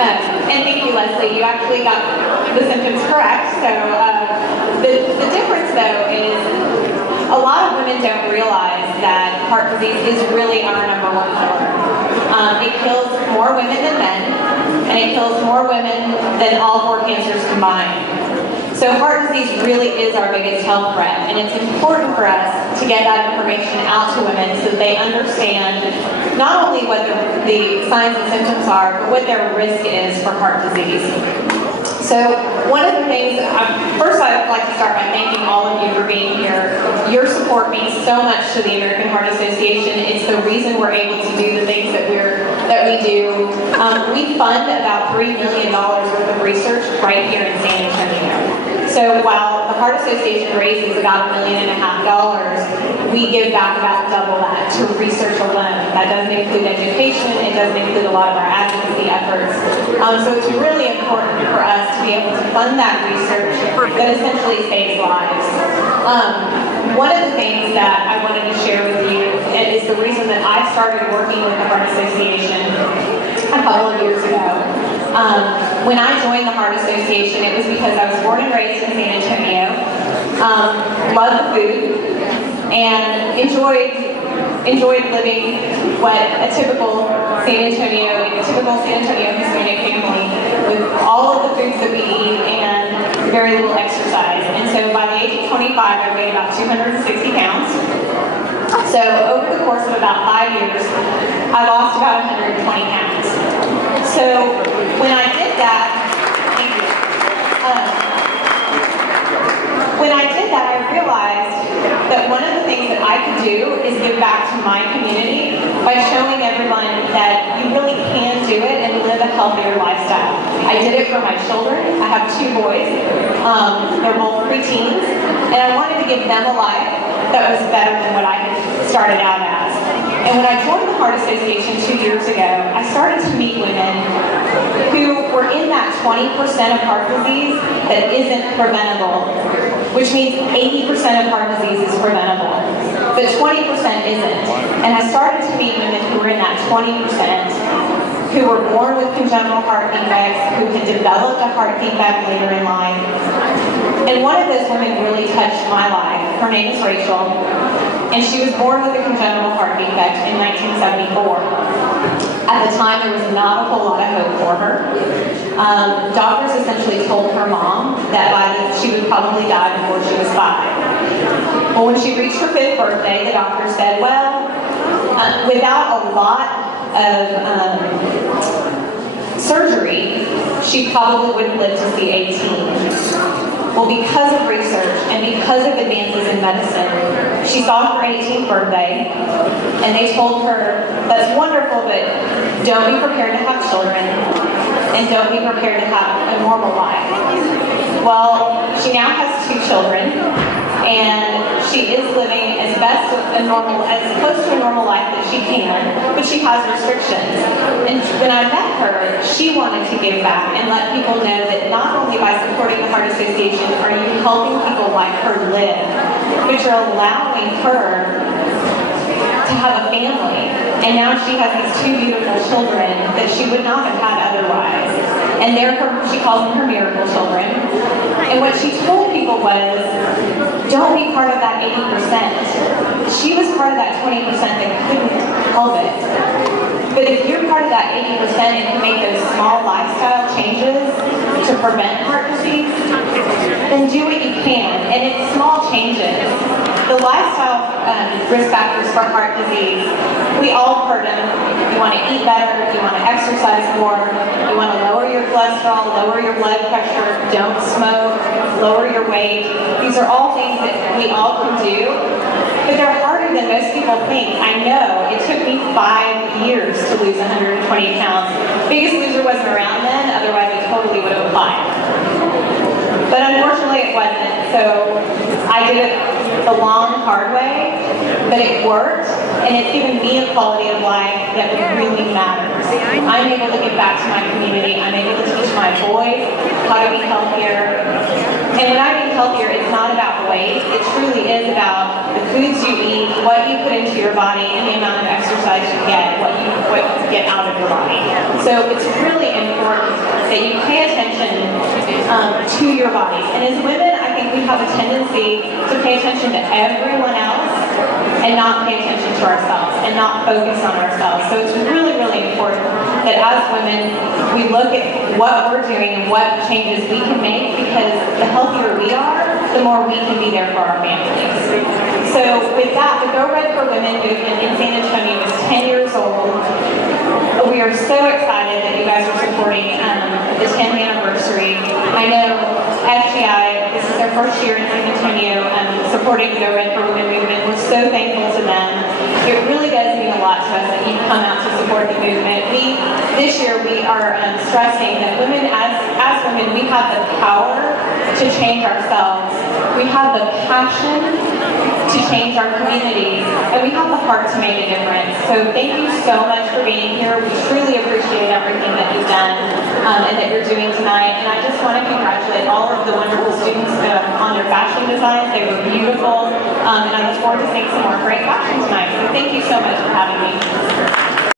And thank you, Leslie. You actually got the symptoms correct. So the difference, though, is a lot of women don't realize that heart disease is really our #1 killer. It kills more women than men, and it kills more women than all 4 cancers combined. So heart disease really is our biggest health threat, and it's important for us to get that information out to women so that they understand not only what the signs and symptoms are, but what their risk is for heart disease. So one of the things, first I'd like to start by thanking all of you for being here. Your support means so much to the American Heart Association. It's the reason we're able to do the things that we do. We fund about $3 million worth of research right here in San Antonio. So while the Heart Association raises about $1.5 million, we give back about double that to research alone. That doesn't include education, it doesn't include a lot of our advocacy efforts. So it's really important for us to be able to fund that research that essentially saves lives. One of the things that I wanted to share with you is the reason that I started working with the Heart Association a couple of years ago. When I joined the Heart Association, it was because I was born and raised in San Antonio, loved the food, and enjoyed living what a typical San Antonio Hispanic family, with all of the foods that we eat and very little exercise. And so by the age of 25, I weighed about 260 pounds. So over the course of about 5 years, I lost about 120 pounds. So when I did that, thank you. When I did that, I realized that one of the things that I could do is give back to my community by showing everyone that you really can do it and live a healthier lifestyle. I did it for my children. I have 2 boys. They're both preteens, and I wanted to give them a life that was better than what I had started out as. And when I joined the Heart Association 2 years ago, I started to meet women who were in that 20% of heart disease that isn't preventable, which means 80% of heart disease is preventable, but 20% isn't. And I started to meet women who were in that 20%, who were born with congenital heart defects, who had developed a heart defect later in life. And one of those women really touched my life. Her name is Rachel, and she was born with a congenital heart defect in 1974. At the time, there was not a whole lot of hope for her. Doctors essentially told her mom that she would probably die before she was 5. Well, when she reached her 5th birthday, the doctor said, well, without a lot of surgery, she probably wouldn't live to see 18. Well, because of research and because of advances in medicine, she saw her 18th birthday, and they told her, that's wonderful, but don't be prepared to have children, and don't be prepared to have a normal life. Well, she now has 2 children, and she is living as close to a normal life that she can, but she has restrictions. And when I met her, she wanted to give back and let people know that not only by supporting the Heart Association are you helping people like her live, but you're allowing her to have a family. And now she has these 2 beautiful children that she would not have had otherwise. And she calls them her miracle children. And what she told people was, don't be part of that 80%. She was part of that 20% that couldn't help it. But if you're part of that 80% and can make those small lifestyle changes to prevent heart disease, then do what you can. And it's small changes. The lifestyle risk factors for heart disease, we all heard them. You want to eat better, you want to exercise more, you want to lower your cholesterol, lower your blood pressure, don't smoke, lower your weight. These are all things that we all can do, but they're harder than most people think. I know, it took me 5 years to lose 120 pounds. Biggest Loser wasn't around then, otherwise I totally would have applied. But unfortunately it wasn't, so I did it the long, hard way, but it worked, and it's given me a quality of life that really matters. I'm able to give back to my community. I'm able to teach my boys how to be healthier. And when I mean healthier, it's not about weight. It truly is about the foods you eat, what you put into your body, and the amount of exercise you get, what you get out of your body. So it's really important that you pay attention to your bodies. And as women, I think we have a tendency to pay attention to everyone else and not pay attention to ourselves and not focus on ourselves. So it's really, really important that as women, we look at what we're doing and what changes we can make, because the healthier we are, the more we can be there for our families. So with that, the Go Red for Women movement in San Antonio is 10 years old. We are so excited that you guys are supporting the 10th anniversary. I know FGI, this is their first year in San Antonio supporting the Go Red for Women movement. We're so thankful to them. It really does mean a lot to us that you come out to support the movement. This year we are stressing that women, as women, we have the power to change ourselves. We have the passion to change our communities, and we have the heart to make a difference. So thank you so much for being here. We truly appreciate everything that you've done and that you're doing tonight. And I just want to congratulate all of the wonderful students on their fashion designs. They were beautiful, and I look forward to seeing some more great fashion tonight. So thank you so much for having me.